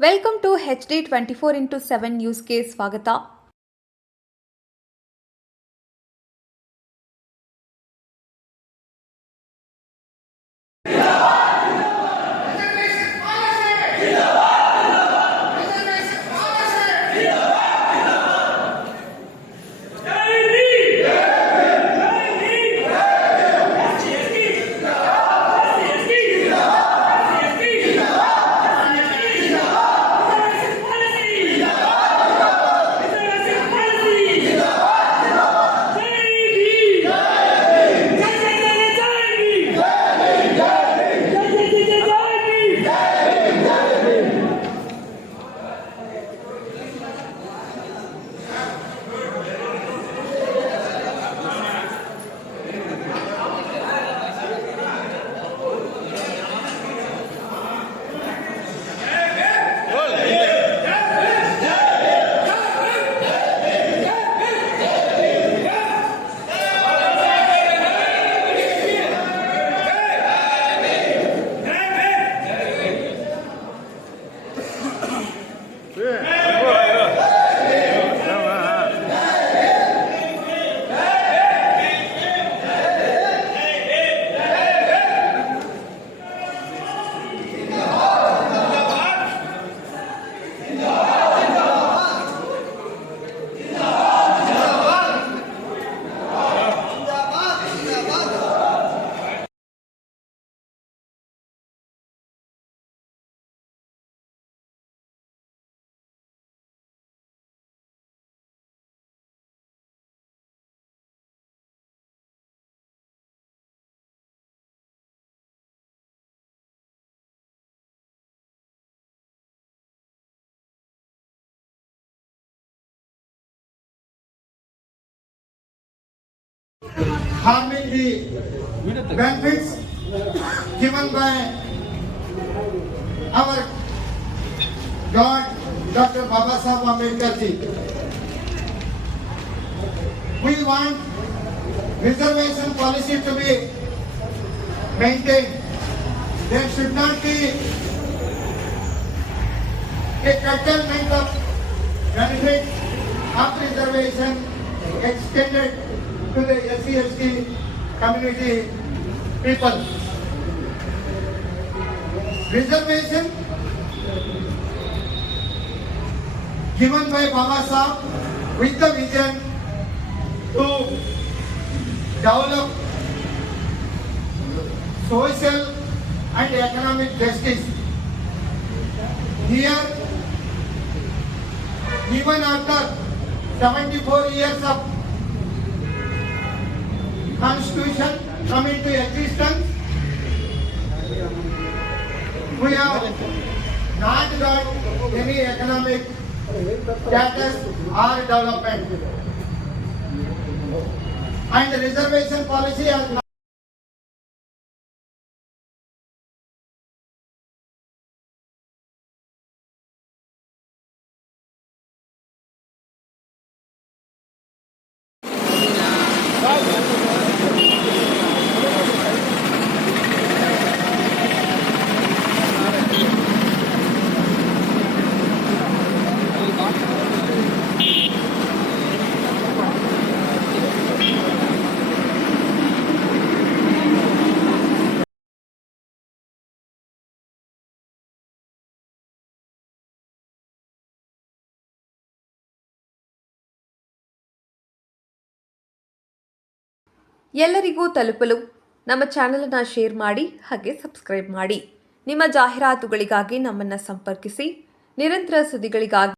Welcome to HD 24x7 ನ್ಯೂಸ್ಗೆ ಸ್ವಾಗತ. Harming the benefits given by our God, Dr. Baba Saheb Ambedkar ji. We want reservation policy to be maintained. There should not be a curtailment of benefits of reservation extended to the SC/ST community people. Reservation given by Baba Saheb with the vision to develop social and economic justice. Here, even after 74 years of Constitution come into existence, we have not got any economic status or development, and the reservation policy has not ಎಲ್ಲರಿಗೂ ತಲುಪಲು ನಮ್ಮ ಚಾನೆಲನ್ನು share ಮಾಡಿ ಹಾಗೆ subscribe ಮಾಡಿ. ನಿಮ್ಮ ಜಾಹೀರಾತುಗಳಿಗಾಗಿ ನಮ್ಮನ್ನು ಸಂಪರ್ಕಿಸಿ. ನಿರಂತರ ಸುದ್ದಿಗಳಿಗಾಗಿ